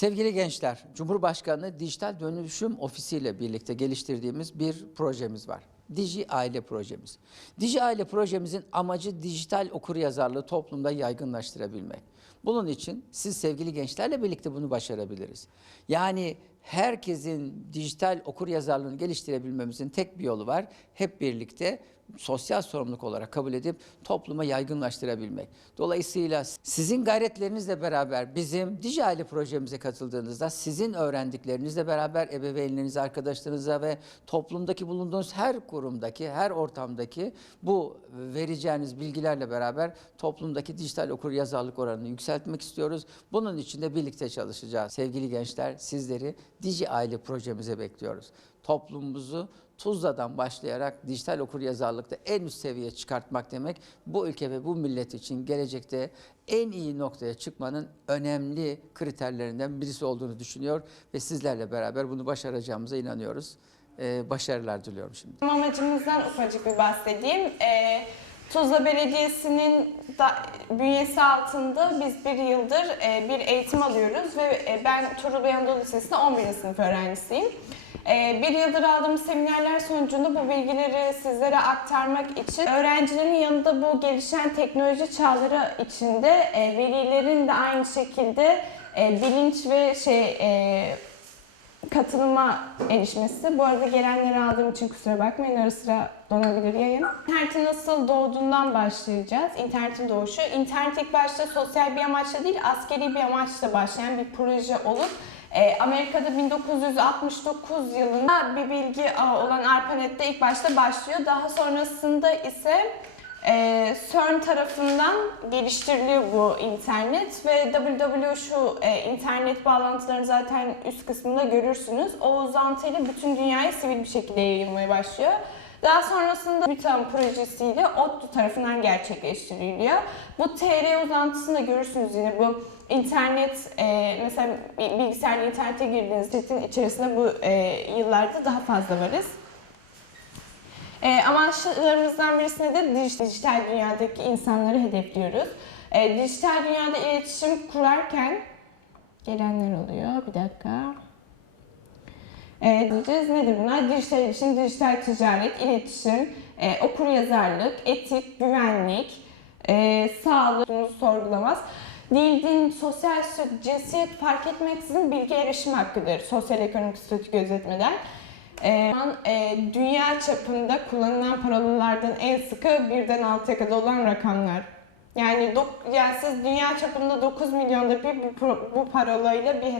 Sevgili gençler, Cumhurbaşkanı Dijital Dönüşüm Ofisi ile birlikte geliştirdiğimiz bir projemiz var. Diji Aile projemiz. Diji Aile projemizin amacı dijital okuryazarlığı toplumda yaygınlaştırabilmek. Bunun için siz sevgili gençlerle birlikte bunu başarabiliriz. Yani herkesin dijital okuryazarlığını geliştirebilmemizin tek bir yolu var. Hep birlikte sosyal sorumluluk olarak kabul edip topluma yaygınlaştırabilmek. Dolayısıyla sizin gayretlerinizle beraber bizim Diji Aile projemize katıldığınızda sizin öğrendiklerinizle beraber ebeveynlerinize, arkadaşlarınıza ve toplumdaki bulunduğunuz her kurumdaki, her ortamdaki bu vereceğiniz bilgilerle beraber toplumdaki dijital okuryazarlık oranını yükseltmek istiyoruz. Bunun için de birlikte çalışacağız. Sevgili gençler sizleri Diji Aile projemize bekliyoruz. Toplumumuzu Tuzla'dan başlayarak dijital okuryazarlıkta en üst seviyeye çıkartmak demek bu ülke ve bu millet için gelecekte en iyi noktaya çıkmanın önemli kriterlerinden birisi olduğunu düşünüyor ve sizlerle beraber bunu başaracağımıza inanıyoruz. Ee, başarılar diliyorum şimdi. Amacımızdan ufacık bir bahsedeyim. Ee, Tuzla Belediyesi'nin bünyesi altında biz bir yıldır e, bir eğitim alıyoruz ve e, ben Tuğrul Bey Anadolu Lisesi'nde 11. sınıf öğrencisiyim. E, bir yıldır aldığımız seminerler sonucunda bu bilgileri sizlere aktarmak için öğrencilerin yanında bu gelişen teknoloji çağları içinde e, velilerin de aynı şekilde e, bilinç ve şey e, katılıma erişmesi. Bu arada gelenleri aldığım için kusura bakmayın ara sıra donabilir yayın. İnternetin nasıl doğduğundan başlayacağız. İnternetin doğuşu. İnternet ilk başta sosyal bir amaçla değil askeri bir amaçla başlayan bir proje olup e, Amerika'da 1969 yılında bir bilgi olan ARPANET'te ilk başta başlıyor. Daha sonrasında ise e, CERN tarafından geliştiriliyor bu internet ve WW şu e, internet bağlantılarını zaten üst kısmında görürsünüz. O uzantıyla bütün dünyaya sivil bir şekilde yayılmaya başlıyor. Daha sonrasında MÜTAM projesiyle ODTÜ tarafından gerçekleştiriliyor. Bu TR uzantısını da görürsünüz yine bu internet e, mesela bilgisayarla internete girdiğiniz setin içerisinde bu e, yıllarda daha fazla varız. E, amaçlarımızdan birisine de dij- dijital dünyadaki insanları hedefliyoruz. E, dijital dünyada iletişim kurarken gelenler oluyor. Bir dakika. E, diyeceğiz nedir bunlar? Dijital iletişim, dijital ticaret, iletişim, e, okuryazarlık, etik, güvenlik, e, sağlık, bunu sorgulamaz. Dil, din, sosyal cinsiyet fark etmeksizin bilgi erişim hakkıdır. Sosyal ekonomik statü gözetmeden. E, an, e, dünya çapında kullanılan parolalardan en sıkı birden 6'ya kadar olan rakamlar. Yani, dok- yani siz dünya çapında 9 milyonda bir bu, bu parolayla bir